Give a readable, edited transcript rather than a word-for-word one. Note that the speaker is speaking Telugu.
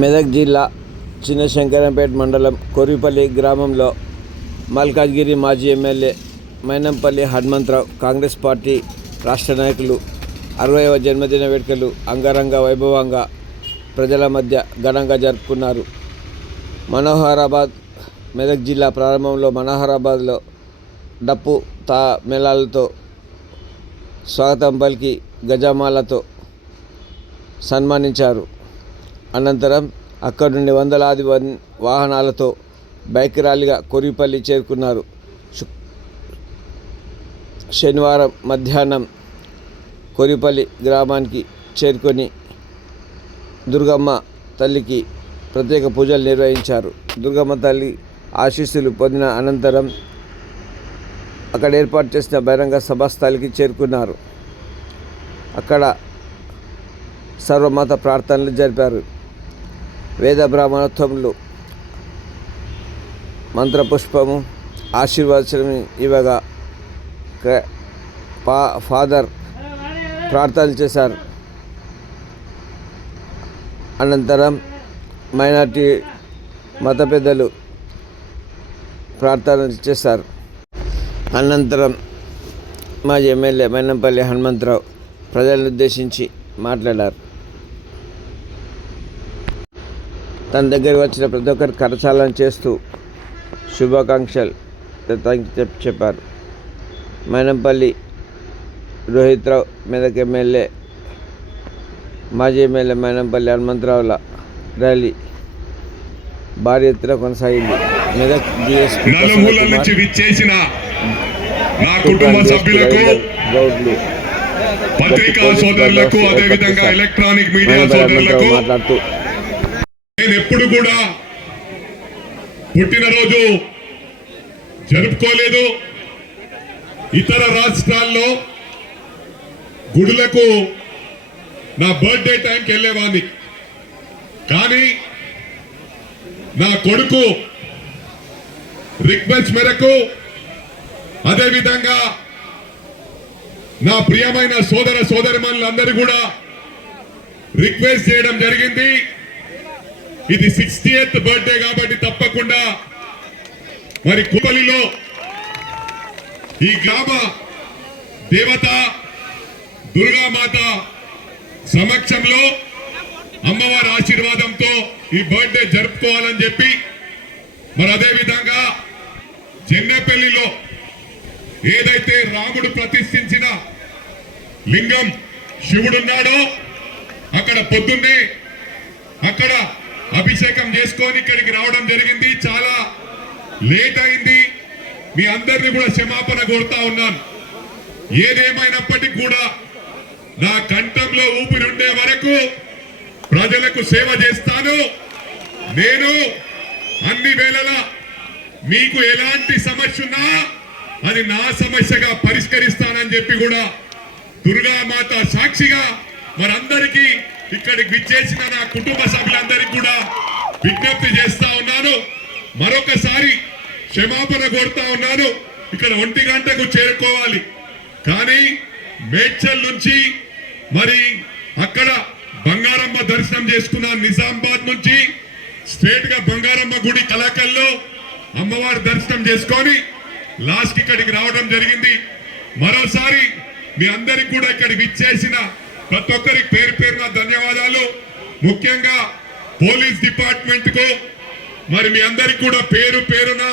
మెదక్ జిల్లా చిన్నశంకరంపేట మండలం కొర్రిపల్లి గ్రామంలో మల్కాజ్గిరి మాజీ ఎమ్మెల్యే మైనంపల్లి హనుమంతరావు కాంగ్రెస్ పార్టీ రాష్ట్ర నాయకులు 60వ జన్మదిన వేడుకలు అంగరంగ వైభవంగా ప్రజల మధ్య ఘనంగా జరుపుకున్నారు. మనోహరాబాద్ మెదక్ జిల్లా ప్రారంభంలో మనోహరాబాద్లో డప్పు మేళాలతో స్వాగతం పలికి గజమాలతో సన్మానించారు. అనంతరం అక్కడి నుండి వందలాది వాహనాలతో బైక్ ర్యాలీగా కొర్రిపల్లి చేరుకున్నారు. శనివారం మధ్యాహ్నం కొర్రిపల్లి గ్రామానికి చేరుకొని దుర్గమ్మ తల్లికి ప్రత్యేక పూజలు నిర్వహించారు. దుర్గమ్మ తల్లి ఆశీస్సులు పొందిన అనంతరం అక్కడ ఏర్పాటు చేసిన బహిరంగ సభాస్థలికి చేరుకున్నారు. అక్కడ సర్వమత ప్రార్థనలు జరిపారు. వేద బ్రాహ్మణోత్సవంలో మంత్రపుష్పము ఆశీర్వచనం ఇవ్వగా ఫాదర్ ప్రార్థనలు చేశారు. అనంతరం మైనార్టీ మత పెద్దలు ప్రార్థనలు చేశారు. అనంతరం మాజీ ఎమ్మెల్యే మైనంపల్లి హనుమంతరావు ప్రజలను ఉద్దేశించి మాట్లాడారు. తన దగ్గర వచ్చిన ప్రతి ఒక్కరి కరచాలనం చేస్తూ శుభాకాంక్షలు చెప్పారు. మైనంపల్లి రోహిత్రావు మెదక్ ఎమ్మెల్యే మాజీ ఎమ్మెల్యే మైనంపల్లి హనుమంతరావుల ర్యాలీ భారీ ఎత్తున కొనసాగింది. మెదక్ మాట్లాడుతూ నేను ఎప్పుడు కూడా పుట్టినరోజు జరుపుకోలేదు. ఇతర రాష్ట్రాల్లో గుడులకు నా బర్త్డే టైంకి వెళ్ళేవాడిని. కానీ నా కొడుకు రిక్వెస్ట్ మేరకు, అదేవిధంగా నా ప్రియమైన సోదర సోదరిమణులందరూ కూడా రిక్వెస్ట్ చేయడం జరిగింది. ఇది 60th బర్త్డే కాబట్టి తప్పకుండా మరి కొర్రిపల్లిలో ఈ గ్రామ దేవత దుర్గామాత సమక్షంలో అమ్మవారి ఆశీర్వాదంతో ఈ బర్త్డే జరుపుకోవాలని చెప్పి, మరి అదేవిధంగా చెన్నపల్లిలో ఏదైతే రాముడు ప్రతిష్ఠించిన లింగం శివుడున్నాడో అక్కడ పొద్దున్నే అక్కడ అభిషేకం చేసుకొని ఇక్కడికి రావడం జరిగింది. చాలా లేట్ అయింది. మీ అందరినీ కూడా క్షమాపణ కోరుతా ఉన్నాను. ఏదేమైనప్పటికీ కూడా నా కంఠంలో ఊపిరి ఉండే వరకు ప్రజలకు సేవ చేస్తాను. నేను అన్ని వేళలా మీకు ఎలాంటి సమస్య ఉన్నా అది నా సమస్యగా పరిష్కరిస్తానని చెప్పి కూడా దుర్గామాత సాక్షిగా మరందరికీ ఇక్కడికి విచ్చేసిన నా కుటుంబ సభ్యులందరికీ కూడా విజ్ఞప్తి చేస్తా ఉన్నాను. మరొకసారి క్షమాపణ కోరుతా ఉన్నాను. ఇక్కడ 1 గంటకు చేరుకోవాలి. కానీ మేడ్చల్ నుంచి మరి అక్కడ బంగారమ్మ దర్శనం చేసుకున్న నిజామాబాద్ నుంచి స్ట్రేట్ గా బంగారమ్మ గుడి కలకల్లో అమ్మవారి దర్శనం చేసుకొని లాస్ట్ ఇక్కడికి రావడం జరిగింది. మరోసారి మీ అందరికి కూడా ఇక్కడికి విచ్చేసిన ప్రతి ఒక్కరికి పేరు పేరున ధన్యవాదాలు. ముఖ్యంగా పోలీస్ డిపార్ట్మెంట్ కు మరి మీ అందరికి కూడా పేరు పేరున